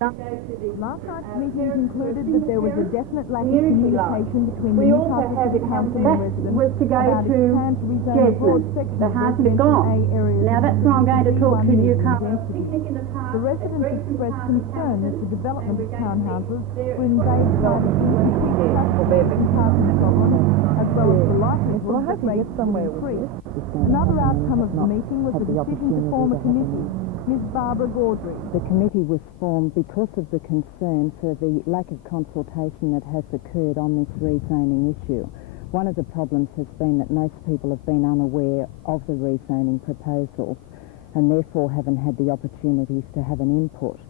Last night's meeting concluded that there was a definite lack of communication between the Newcastle Council and residents was to go about to its plan to rezone a broad section the of house is residential gone. A areas. Now that's why I'm going to talk to Newcastle. The residents expressed concern that the development of townhouses will invade private property and housing property, as well as the likelihood that rates will increase. Another outcome of the meeting was the decision to form a committee. Ms. Barbara Gaudry. The committee was formed because of the concern for the lack of consultation that has occurred on this rezoning issue. One of the problems has been that most people have been unaware of the rezoning proposals and therefore haven't had the opportunities to have an input.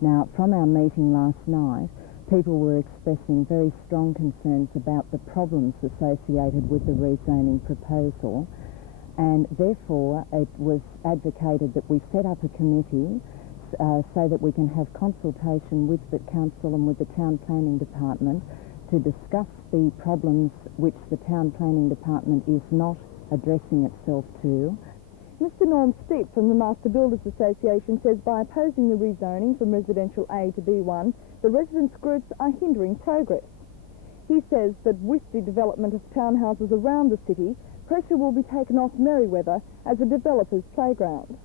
Now, from our meeting last night, people were expressing very strong concerns about the problems associated with the rezoning proposal, and therefore it was advocated that we set up a committee so that we can have consultation with the council and with the town planning department to discuss the problems which the town planning department is not addressing itself to. Mr. Norm Steep from the Master Builders Association says by opposing the rezoning from residential A to B1, the residents' groups are hindering progress. He says that with the development of townhouses around the city, pressure will be taken off Merriweather as a developer's playground.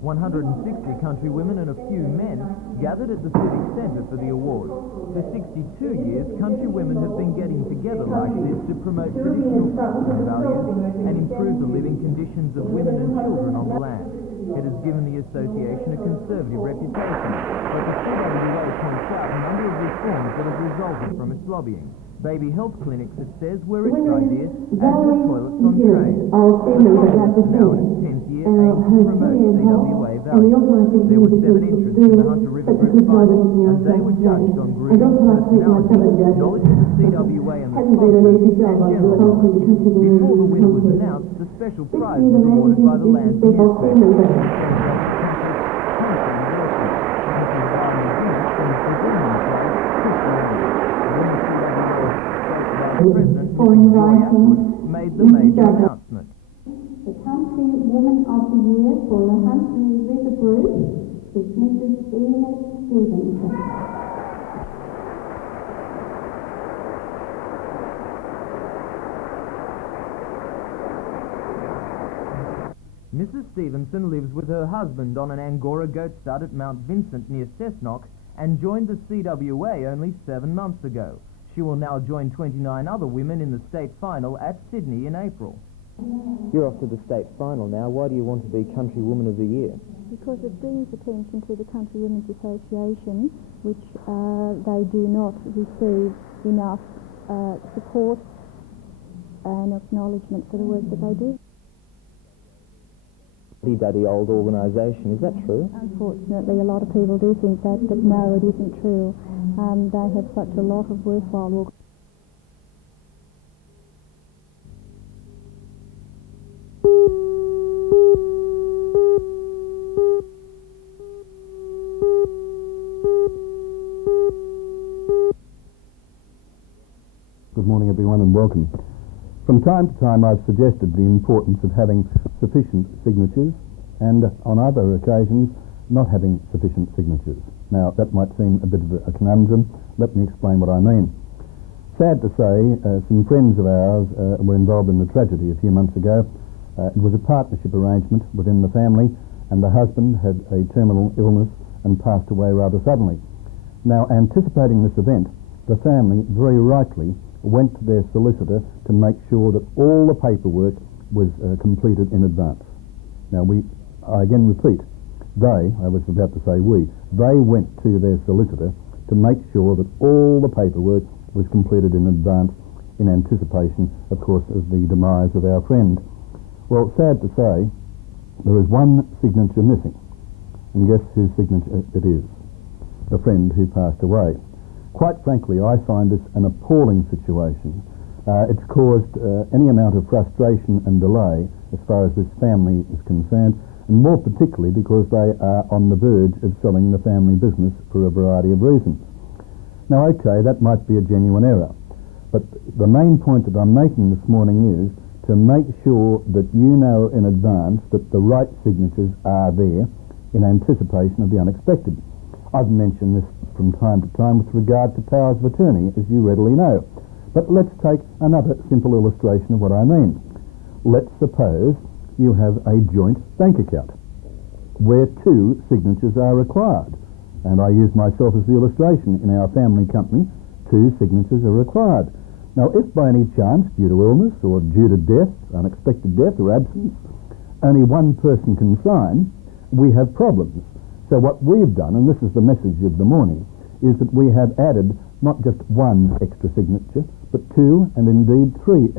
"160 country women and a few men gathered at the Civic Centre for the awards. For 62 years, country women have been getting together like this to promote traditional Christian values and improve the living conditions of women and children on the land. It has given the association a conservative reputation, but the CWA points out a number of reforms that have resulted from its lobbying. Baby health clinics, it says, were its idea, as were toilets on trains. Torres, now in its 10th year, aims to promote CWA values. There were 7 entrants in the Hunter River Group final, and they were judged on grooming, personality, knowledge of the CWA and the sponsors, and general knowledge. Before the winner was announced, the special prize was awarded by the Land newspaper. President Joy Atwood made the major announcement. The Country Woman of the Year for the Hunter River Group is Mrs. Ines Stevenson. Mrs. Stevenson lives with her husband on an Angora goat stud at Mount Vincent near Cessnock and joined the CWA only 7 months ago. She will now join 29 other women in the state final at Sydney in April. You're off to the state final now. Why do you want to be Country Woman of the Year? Because it brings attention to the Country Women's Association, which they do not receive enough support and acknowledgement for the work that they do. Daddy old organisation, is that true? Unfortunately, a lot of people do think that, but no, it isn't true. They have such a lot of worthwhile work. Good morning, everyone, and welcome. From time to time, I've suggested the importance of having sufficient signatures and, on other occasions, not having sufficient signatures. Now, that might seem a bit of a conundrum. Let me explain what I mean. Sad to say, some friends of ours were involved in the tragedy a few months ago. It was a partnership arrangement within the family, and the husband had a terminal illness and passed away rather suddenly. Now, anticipating this event, the family very rightly went to their solicitor to make sure that all the paperwork was completed in advance. Now, I again repeat, I was about to say they went to their solicitor to make sure that all the paperwork was completed in advance in anticipation, of course, of the demise of our friend. Well, sad to say, there is one signature missing, and guess whose signature it is? The friend who passed away. Quite frankly, I find this an appalling situation. It's caused any amount of frustration and delay as far as this family is concerned, and more particularly because they are on the verge of selling the family business for a variety of reasons. Now, okay, that might be a genuine error, but the main point that I'm making this morning is to make sure that you know in advance that the right signatures are there in anticipation of the unexpected. I've mentioned this from time to time with regard to powers of attorney, as you readily know. But let's take another simple illustration of what I mean. Let's suppose you have a joint bank account where 2 signatures are required. And I use myself as the illustration. In our family company, 2 signatures are required. Now, if by any chance, due to illness or due to death, unexpected death or absence, only one person can sign, we have problems. So what we've done, and this is the message of the morning, is that we have added not just 1 extra signature, but 2 and indeed 3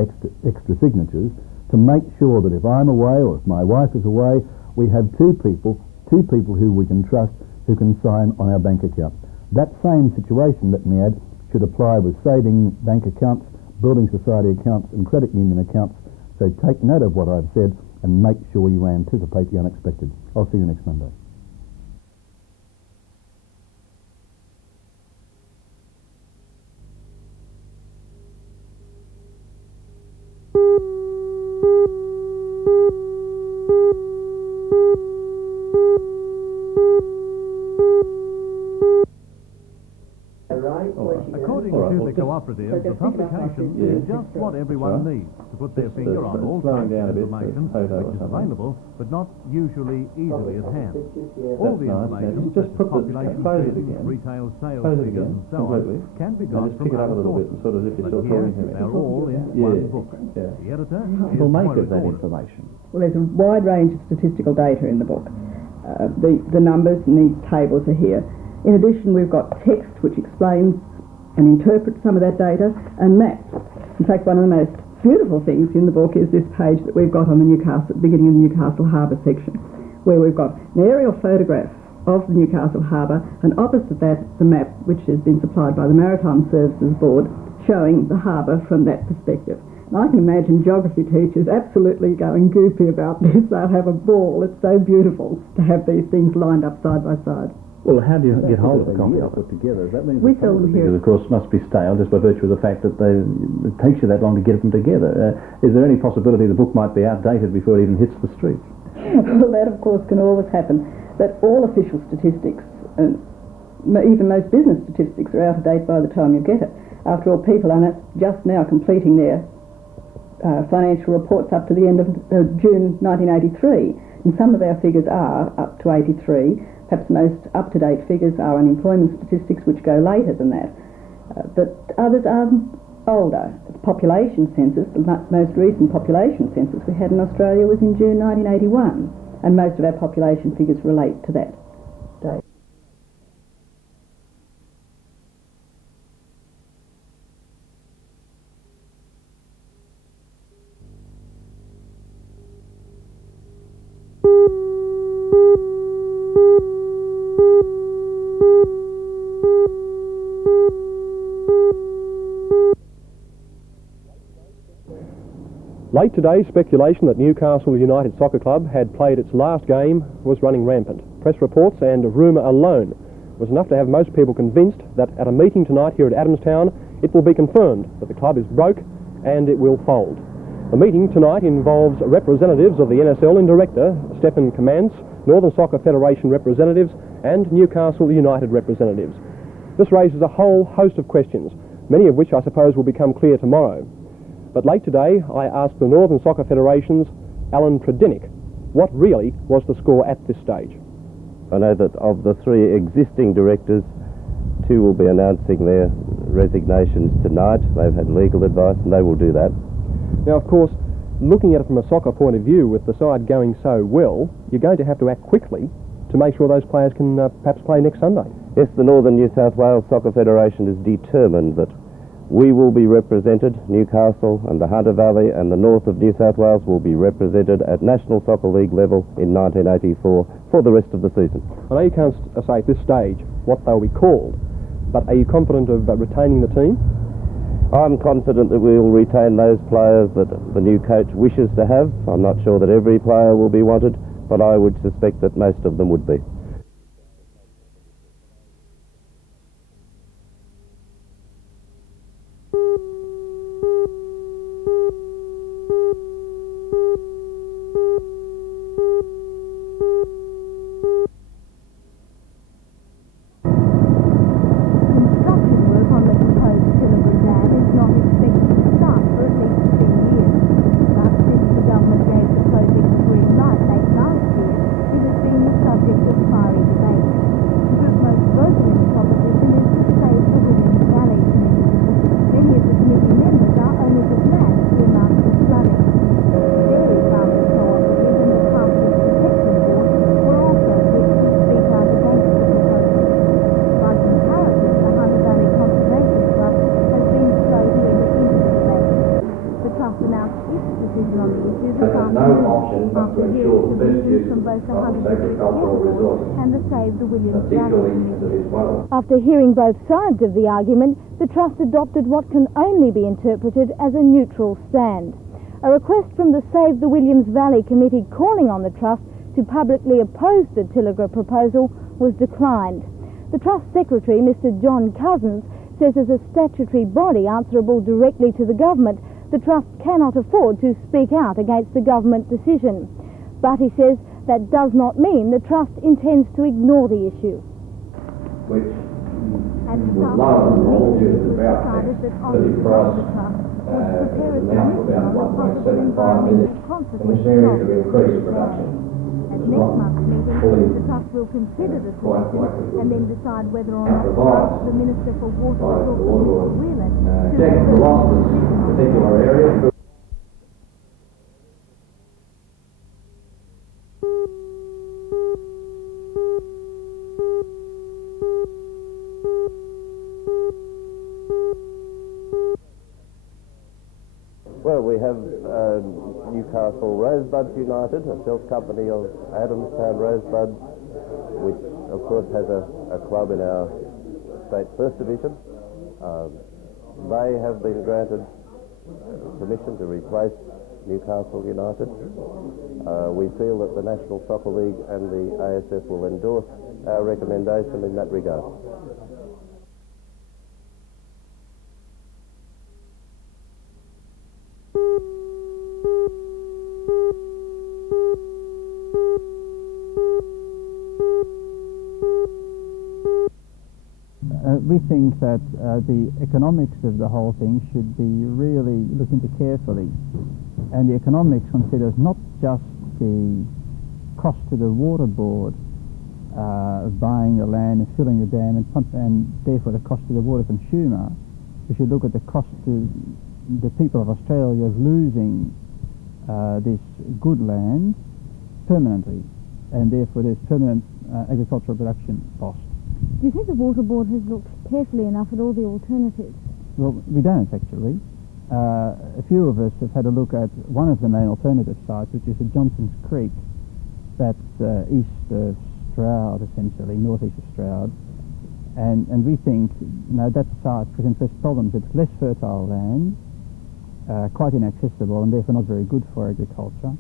extra signatures to make sure that if I'm away or if my wife is away, we have 2 people who we can trust who can sign on our bank account. That same situation, let me add, should apply with saving bank accounts, building society accounts and credit union accounts. So take note of what I've said and make sure you anticipate the unexpected. I'll see you next Monday. According to the cooperative, the publication is just what everyone needs to put their finger on all kinds of information which is available but not usually easily at hand. All the information, such as population trends, retail sales figures and so on, can be got from other sources, but here they're all in one book. The editor is make of that information? Well, there's a wide range of statistical data in the book. The numbers and these tables are here. In addition, we've got text which explains and interprets some of that data, and maps. In fact, one of the most beautiful things in the book is this page that we've got on the beginning of the Newcastle Harbour section, where we've got an aerial photograph of the Newcastle Harbour, and opposite that, the map which has been supplied by the Maritime Services Board, showing the harbour from that perspective. And I can imagine geography teachers absolutely going goopy about this. They'll have a ball. It's so beautiful to have these things lined up side by side. Well, how do you get hold of a copy of it? Put together. That means we sell them here. Because, of course, must be stale just by virtue of the fact that it takes you that long to get them together. Is there any possibility the book might be outdated before it even hits the streets? Well, that, of course, can always happen. But all official statistics, and even most business statistics, are out of date by the time you get it. After all, people are just now completing their financial reports up to the end of June 1983. And some of our figures are up to 83. Perhaps most up-to-date figures are unemployment statistics, which go later than that. But others are older. The population census, the most recent population census we had in Australia was in June 1981, and most of our population figures relate to that date. Late today, speculation that Newcastle United Soccer Club had played its last game was running rampant. Press reports and rumour alone was enough to have most people convinced that at a meeting tonight here at Adamstown, it will be confirmed that the club is broke and it will fold. The meeting tonight involves representatives of the NSL and director, Stephen Commands, Northern Soccer Federation representatives and Newcastle United representatives. This raises a whole host of questions, many of which I suppose will become clear tomorrow. But late today, I asked the Northern Soccer Federation's Alan Predinick what really was the score at this stage. I know that of the 3 existing directors, 2 will be announcing their resignations tonight. They've had legal advice and they will do that. Now, of course, looking at it from a soccer point of view, with the side going so well, you're going to have to act quickly to make sure those players can perhaps play next Sunday. Yes, the Northern New South Wales Soccer Federation is determined that we will be represented, Newcastle and the Hunter Valley and the north of New South Wales will be represented at National Soccer League level in 1984 for the rest of the season. I know you can't say at this stage what they'll be called, but are you confident of retaining the team? I'm confident that we will retain those players that the new coach wishes to have. I'm not sure that every player will be wanted, but I would suspect that most of them would be. After hearing both sides of the argument, the Trust adopted what can only be interpreted as a neutral stand. A request from the Save the Williams Valley Committee calling on the Trust to publicly oppose the Tilliger proposal was declined. The Trust Secretary, Mr John Cousins, says as a statutory body answerable directly to the government, the Trust cannot afford to speak out against the government decision. But he says that does not mean the Trust intends to ignore the issue. Which was lower than normal due to the drought tax, but it priced the amount of about 1.75 million in this area to increase production. At next month's meeting, the Trust will consider the solution and then decide whether or not the Minister for Water Resources, Whelan, check the loss of this particular area. Well, we have Newcastle Rosebuds United, a self-company of Adamstown Rosebuds, which of course has a club in our state first division. They have been granted permission to replace Newcastle United. We feel that the National Soccer League and the ASF will endorse our recommendation in that regard. We think that the economics of the whole thing should be really looked into carefully, and the economics considers not just the cost to the water board of buying the land and filling the dam and therefore the cost to the water consumer. We should look at the cost to the people of Australia of losing this good land permanently, and therefore there's permanent agricultural production lost. Do you think the Water Board has looked carefully enough at all the alternatives? Well, we don't actually. A few of us have had a look at one of the main alternative sites, which is the Johnson's Creek. That's east of Stroud, essentially, northeast of Stroud. And we think that site presents less problems. It's less fertile land, quite inaccessible, and therefore not very good for agriculture.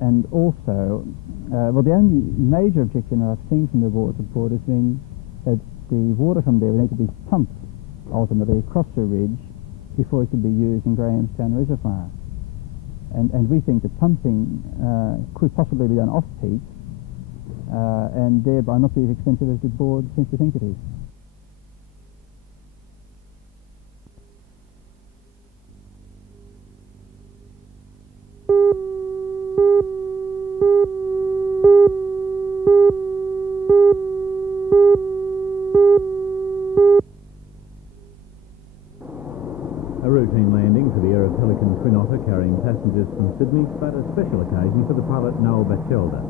And also, well, the only major objection I've seen from the Water Board has been that the water from there would need to be pumped ultimately across the ridge before it could be used in Grahamstown Reservoir. And we think that pumping could possibly be done off-peak and thereby not be as expensive as the board seems to think it is. Twin Otter carrying passengers from Sydney, but a special occasion for the pilot Noel Batchelder.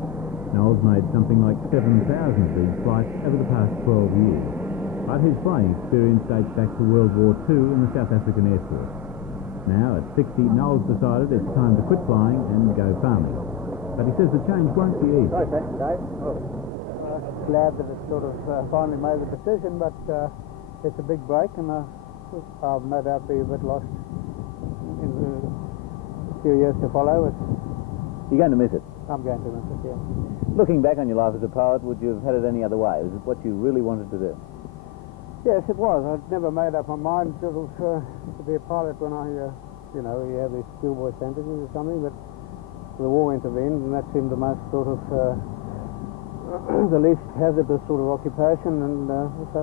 Noel's made something like 7,000 of these flights over the past 12 years. But his flying experience dates back to World War II in the South African Air Force. Now, at 60, Noel's decided it's time to quit flying and go farming. But he says the change won't be easy. Sorry, thanks, Dave. Glad that it's sort of finally made the decision, but it's a big break, and I'll no doubt be a bit lost in a few years to follow. It's You're going to miss it? I'm going to miss it, yeah. Looking back on your life as a pilot, would you have had it any other way? Was it what you really wanted to do? Yes, it was. I'd never made up my mind to be a pilot when you have these schoolboy fantasies or something, but the war intervened and that seemed the most sort of, the least hazardous sort of occupation, and so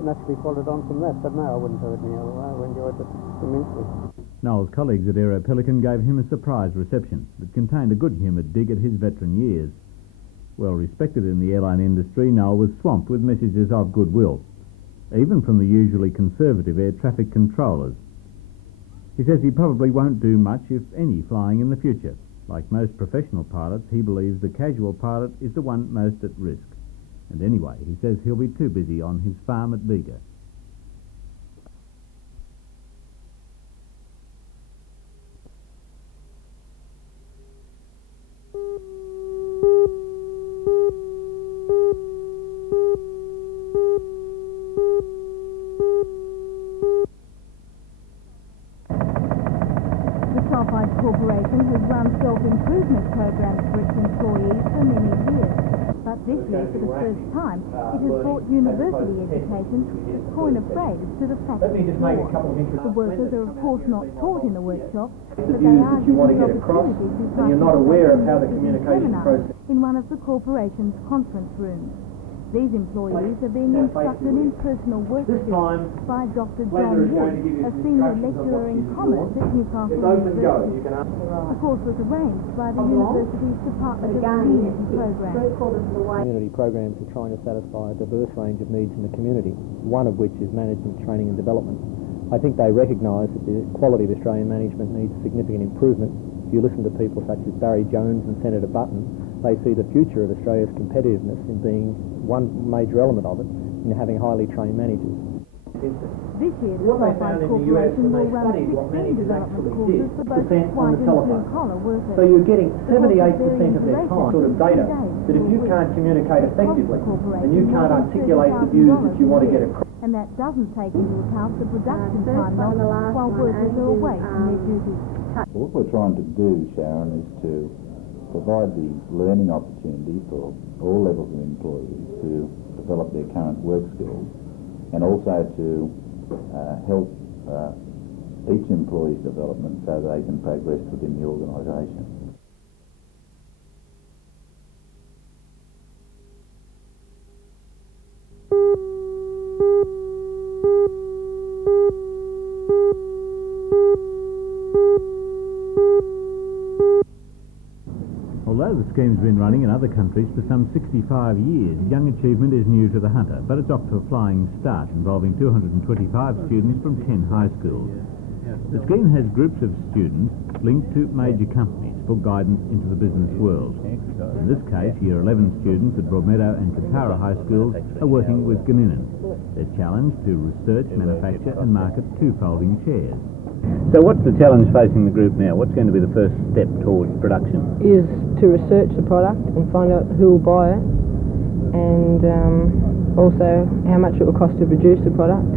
naturally followed on from that. But no, I wouldn't have it any other way. I enjoyed it immensely. Noel's colleagues at Aero Pelican gave him a surprise reception that contained a good-humoured dig at his veteran years. Well respected in the airline industry, Noel was swamped with messages of goodwill, even from the usually conservative air traffic controllers. He says he probably won't do much, if any, flying in the future. Like most professional pilots, he believes the casual pilot is the one most at risk. And anyway, he says he'll be too busy on his farm at Bega. Corporation has run self-improvement programs for its employees for many years. But this year, for the first time, it has brought university education to its point of phrase to the factory floor. The workers are of course not taught in the workshops, but they are given the opportunity to participate in one of the corporation's conference rooms. These employees are being instructed in personal work skills by Dr. John Wood, a senior lecturer in commerce at Newcastle University. The course was arranged by the university's Department of Community Programs. Community programs are trying to satisfy a diverse range of needs in the community, one of which is management, training and development. I think they recognise that the quality of Australian management needs significant improvement. If you listen to people such as Barry Jones and Senator Button, they see the future of Australia's competitiveness in being one major element of it, in having highly trained managers. This year, the Sulphide Corporation will run 16 development courses for both white and blue-collar workers. So you're getting 78% of their time sort of data that if you can't communicate effectively and you can't articulate the views that you want to get across. And that doesn't take into account the production time lost while workers are away from their duties. What we're trying to do, Sharon, is to provide the learning opportunity for all levels of employees to develop their current work skills, and also to help each employee's development so they can progress within the organisation. Although the scheme's been running in other countries for some 65 years, Young Achievement is new to the Hunter, but it's off to a flying start, involving 225 students from 10 high schools. The scheme has groups of students linked to major companies for guidance into the business world. In this case, Year 11 students at Broadmeadow and Katara High Schools are working with Ganinan. They're challenged to research, manufacture and market two-folding chairs. So what's the challenge facing the group now? What's going to be the first step towards production? Is to research the product and find out who will buy it, and also how much it will cost to produce the product,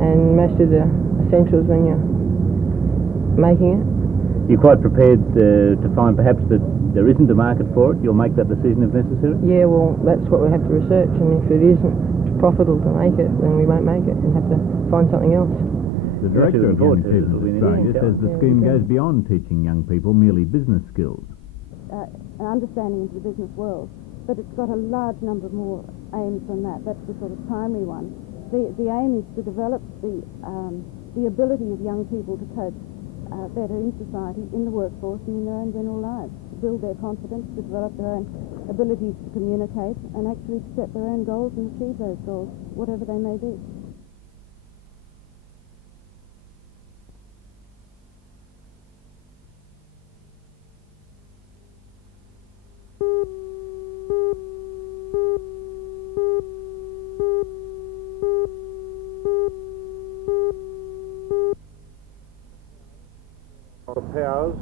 and most of the essentials when you're making it. You're quite prepared to find perhaps that there isn't a market for it? You'll make that decision if necessary? Yeah, well, that's what we have to research, and if it isn't profitable to make it, then we won't make it and have to find something else. The director of Young Achievement Australia says the scheme goes beyond teaching young people merely business skills. An understanding into the business world, but it's got a large number more aims than that. That's the sort of primary one. The aim is to develop the ability of young people to cope better in society, in the workforce and in their own general lives, to build their confidence, to develop their own abilities to communicate and actually to set their own goals and achieve those goals, whatever they may be.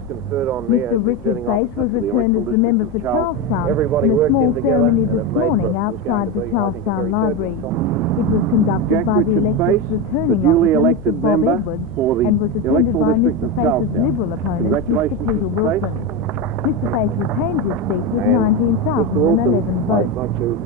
Conferred on me Mr. Richard Bates was returned as the member for Charlestown Everybody in a worked small in together ceremony and this it made morning what was outside going to the be, Charlestown very Library. turbulent. It was conducted Jack by the Richard elector's Bates, returning the duly officer, elected Mr. Bob member Edwards, for the and was attended electoral by district Mr. of Face's Charlestown. Liberal opponent, Mr. Congratulations, Peter Mr. Bates. Wilson. Mr Faith retained his seat with 19,011 votes.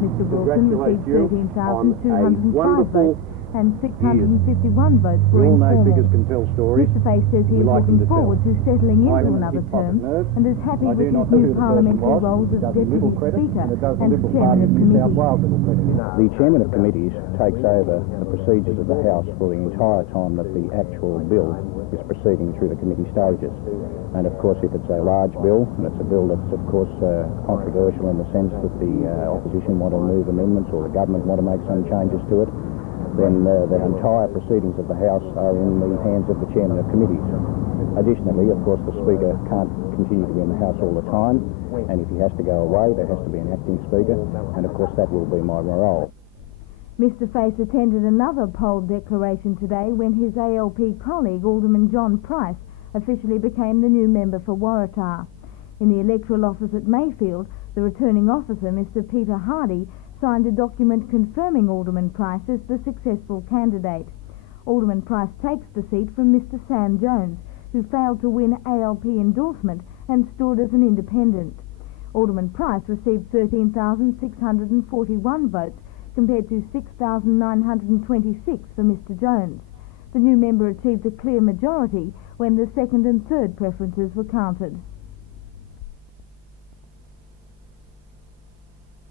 Mr Wilson received 13,205 votes and 651 votes were informal. Figures can tell stories. Mr Faith says he is looking forward to settling into another term and is happy with his new parliamentary roles as Deputy Speaker and Chairman of Committees. The Chairman of Committees takes over the procedures of the House for the entire time that the actual bill is proceeding through the committee stages. And of course, if it's a large bill, and it's a bill that's of course controversial in the sense that the opposition want to move amendments or the government want to make some changes to it, then the entire proceedings of the House are in the hands of the Chairman of Committees. Additionally, of course, the Speaker can't continue to be in the House all the time, and if he has to go away, there has to be an acting Speaker, and of course that will be my role. Mr Faith attended another poll declaration today when his ALP colleague, Alderman John Price, officially became the new member for Waratah. In the electoral office at Mayfield, the returning officer, Mr Peter Hardy, signed a document confirming Alderman Price as the successful candidate. Alderman Price takes the seat from Mr Sam Jones, who failed to win ALP endorsement and stood as an independent. Alderman Price received 13,641 votes compared to 6,926 for Mr Jones. The new member achieved a clear majority when the second and third preferences were counted.